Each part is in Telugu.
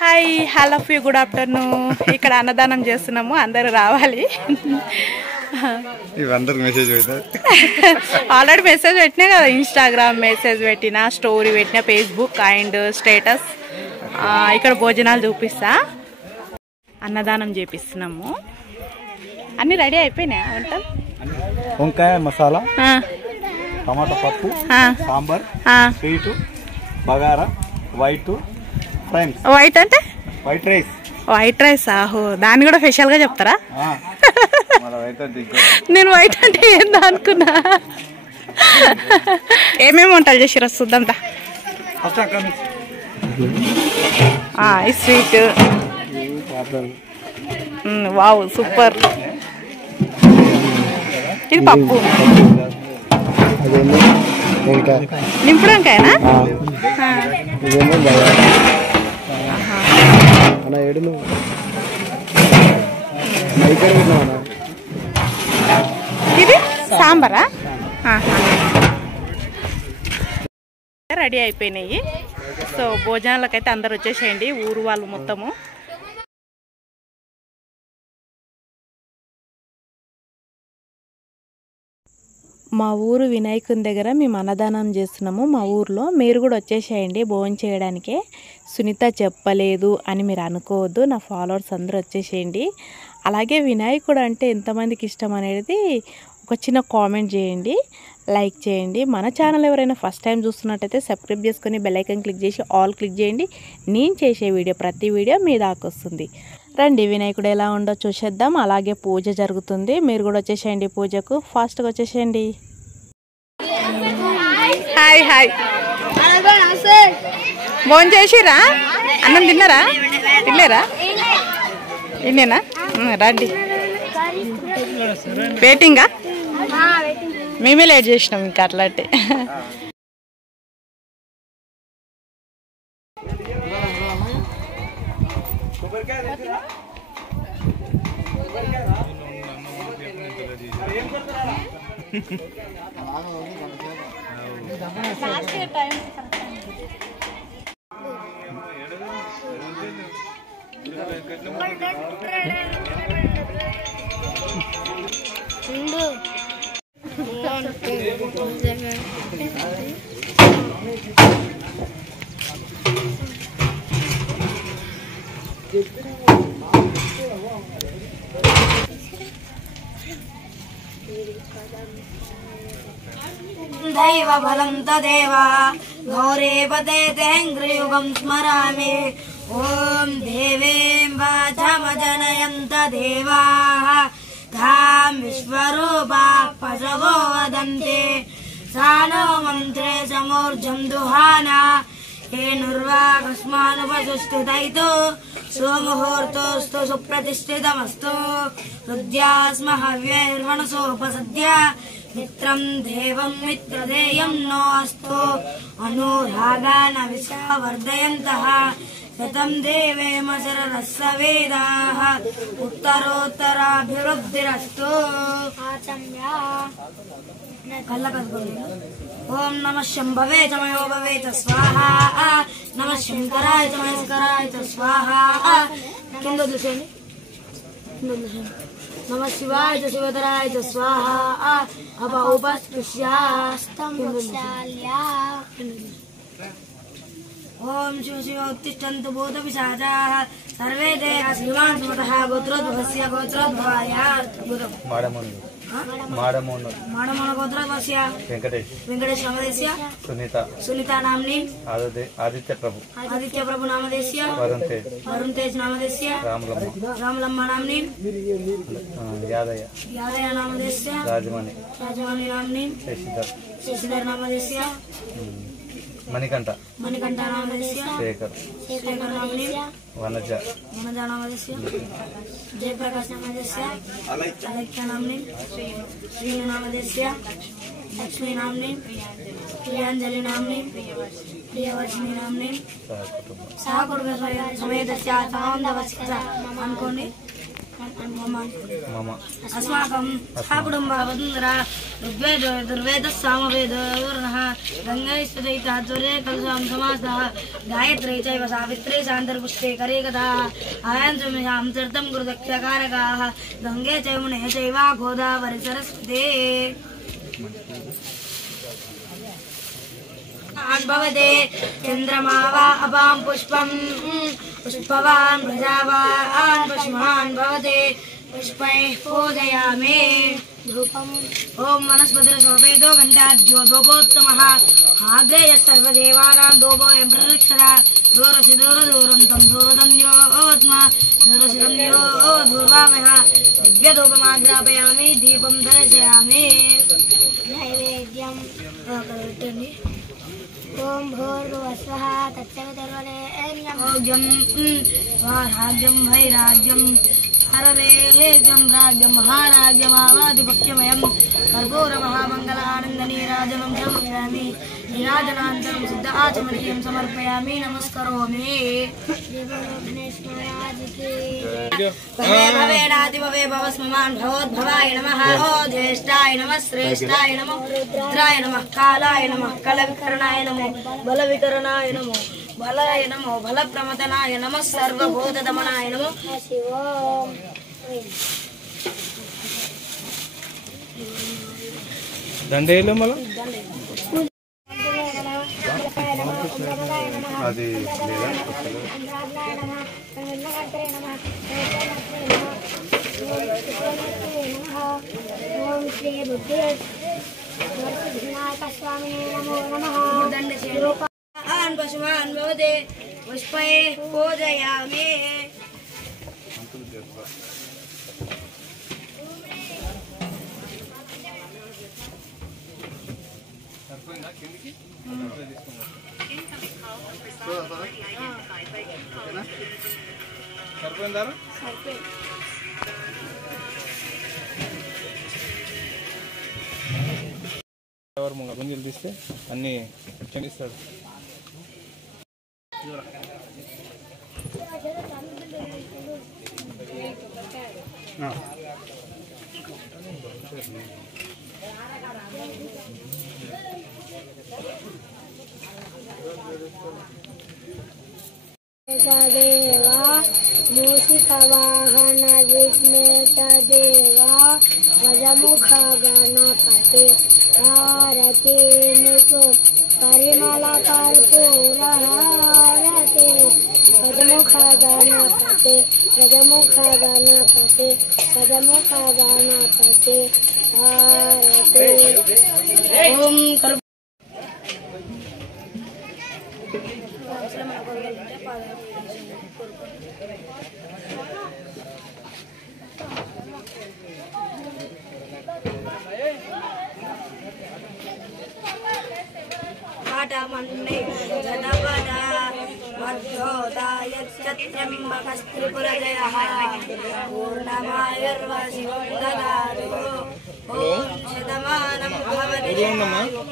Hi hello fee good afternoon. ఇక్కడ అన్నదానం చేస్తున్నాము, అందరూ రావాలి. ఆల్రెడీ మెసేజ్ పెట్టినా కదా, ఇన్స్టాగ్రామ్ మెసేజ్ పెట్టినా, స్టోరీ పెట్టినా, ఫేస్బుక్ అండ్ స్టేటస్. ఇక్కడ భోజనాలు చూపిస్తా, అన్నదానం చేపిస్తున్నాము. అన్ని రెడీ అయిపోయినాయా వంటలు? వంకాయ మసాలా, టమాటా పప్పు, సాంబార్, స్వీట్, బగారా, వైట్ అంటే వైట్ రైస్. వైట్ రైస్, ఆహో దాన్ని కూడా స్పెషల్ గా చెప్తారా? నేను వైట్ అంటే ఏందా అనుకున్నా. ఏమేమి వంటలు చేసిరా చూద్దాంతా. ఈ స్వీట్, వావ్ సూపర్. ఇది పప్పు, నింపుడు వంకాయనా? ఇది సాంబారా? రెడీ అయిపోయినాయి. సో భోజనాలకైతే అందరు వచ్చేసేయండి, ఊరు వాళ్ళు మొత్తము. మా ఊరు వినాయకుని దగ్గర మేము అన్నదానం చేస్తున్నాము మా ఊర్లో. మీరు కూడా వచ్చేసేయండి భోజనం చేయడానికే. సునీత చెప్పలేదు అని మీరు అనుకోవద్దు, నా ఫాలోవర్స్ అందరూ వచ్చేసేయండి. అలాగే వినాయకుడు అంటే ఎంతమందికి ఇష్టం అనేది ఒక చిన్న కామెంట్ చేయండి, లైక్ చేయండి. మన ఛానల్ ఎవరైనా ఫస్ట్ టైం చూస్తున్నట్టయితే సబ్స్క్రైబ్ చేసుకొని బెల్ ఐకాన్ క్లిక్ చేసి ఆల్ క్లిక్ చేయండి. నేను చేసే వీడియో ప్రతి వీడియో మీ దాకా వస్తుంది. రండి వినాయకుడు ఎలా ఉండో చూసేద్దాం. అలాగే పూజ జరుగుతుంది, మీరు కూడా వచ్చేసేయండి పూజకు. ఫాస్ట్గా వచ్చేసేయండి. హాయ్ హాయ్, భోజనం చేసిరా? అన్నం తిన్నారా? తినలేరా? ఇన్నేనా? రండి. వెయిటింగా? మేమే లేట్ చేసినాం ఇంకా అట్లాంటి. दैव बलं तदेव घोरे पतेतेऽङ्घ्रियुगं स्मरामि. ॐ देवीं वाचमजनयन्त देवाः तां विश्वरूपाः पशवो वदन्ति. सा नो मन्त्रे समूर्जं दुहाना हेनुर्वाकस्मानुपसुष्ठितैतु सुमुहूर्तोऽस्तु सुप्रतिष्ठितमस्तु. हृद्यास्म हव्यैर्मनसोपसद्य मित्रं देवं मित्रदेयं नो अस्तु. अनुरागान् विषावर्धयन्तः शतं देवेम शररस्य वेदाः उत्तरोत्तराभिवृद्धिरस्तु. ओम नमः शंभवे च मयो भवे च स्वाहा. नमः शंकराय च महेश्वराय च स्वाहा. नमः शिवाय च शिवतराय च स्वाहा. ओम शिव शिव उत्तिष्ठन्तु भूतपिशाचाः सर्वे ते श्रीमान् सुमतः गोत्रोद्भवस्य गोत्रोद्भवायाः. माडमोन गोत्रोद्भवस्य वेंकटेश नामधेयस्य सुनीता नाम्नी आदित्य प्रभु नामधेयस्य वरुण तेज नामधेयस्य रामलम्मा नाम्नी यादय नामधेयस्य राजमणि नाम्नी शशिधर नामधेयस्य मणिकंठ नामधेयस्य शेखर नाम्नी वनजा नामधेयस्य जयप्रकाश नामधेयस्य अलेख्या नाम्नी श्री नामधेयस्य लक्ष्मी नाम्नी प्रियांजलि नाम्नी प्रियवर्षिणी नाम्नी सह कुटुंब समेतस्य अनुकोंడి. अस्माकं कुटुम्बवसुन्धरा ऋग्वेद यजुर्वेदः सामवेदः गङ्गैस्तुतैतात्वर्ये कलशां समासः गायत्री चैव सावित्री शान्तर्पुष्टे करे कथाः आयन्तमिषां तीर्थं गुरुदक्षकारकाः गङ्गे चैमुने चैव गोदावरी सरस्वती भवते चन्द्रमा वा अपां पुष्पं पुष्पवान् प्रजावान् पुष्पवान् भवते पुष्पैः पूजयामि धूपम् ॐ वनस्पतिर्शोभेदो घण्टाद्यो दोपोत्तमः आग्रेयः सर्वदेवानां दोपोऽयं प्रदक्षिणा दूरसि दूरदूरं तं दूरदं योत्मा दूरसिदं यो दूर्वामः दिव्यधूपमाग्रापयामि दीपं दर्शयामि नैवेद्यं ओम भूर्भुवस्वः तत्सवितुर्वरेण्यं राज्यं वैराज्यं हरवेहेजं राज्यं महाराज्यमावाधिपत्यमयं कर्पूरमहामङ्गलानन्दनीराजनं समर्पयामि नीराजनान्तरं सिद्ध आचमनीयं समर्पयामि नमस्करोमि भवे भवेनादिभवे भवस्ममान् भवोद्भवाय नमः ओ ज्येष्ठाय नमः श्रेष्ठाय नमः रुद्राय नमः कालाय नमः कलविकरणाय नमः बलविकरणाय नमः बलाय नमः बलप्रमदनाय नमः सर्वभूतदमनाय नमः దండేలు మళ్ళీ అది ఓం శ్రీ బుద్ధి వినాయక స్వామి నమో నమః దండశేషాన్ పశుమాన్ భవతే పుష్పై పూజయామి సరిపోయిందా ఎవరు ముంగ గుంజలు తీస్తే అన్నీ చెందిస్తాడు देवा मूषिकवाहन विघ्नेश देवा गजमुख गणपते हारति मुको परिमल कर्पूर हारति गजमुख गणपते गजमुख गणपते गजमुख गणपते हारति ओम त्रिपुरजयः पूर्णमायुर्वशिवं ददातु ॐ शतमानं भवति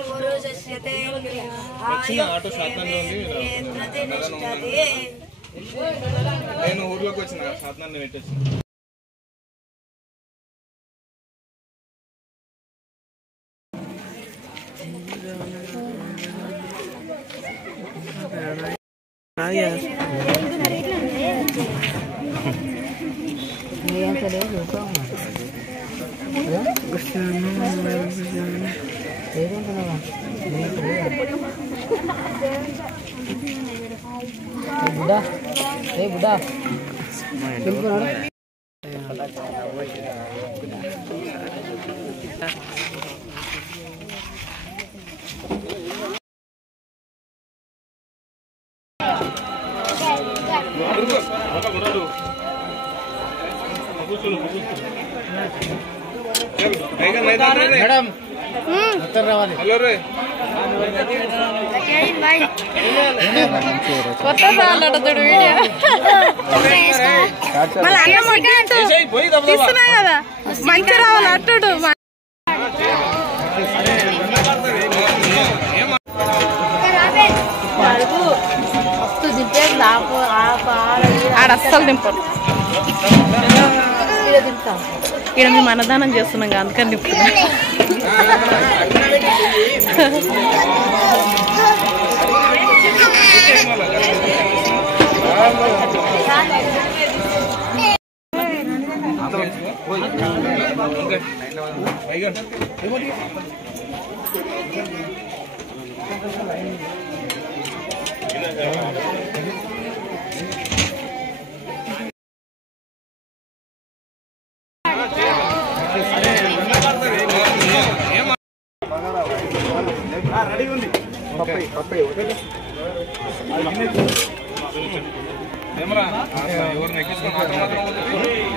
पुरुषस्य तेन्द्रियतिष्ठति నేను ఊర్లోకి వచ్చిన శాతనాన్ని పెట్టేసి बुढ़ा మేడం హలో రే కొత్త సార్లు వీడియో తీస్తున్నా కదా మంచి రావాలి అట్టుడు ఆడ అస్సలు దింపరు ఇక్కడ మేము అన్నదానం చేస్తున్నాం కదా, అందుకని చెప్తున్నా. ఎవరిని ఎక్కించుకుని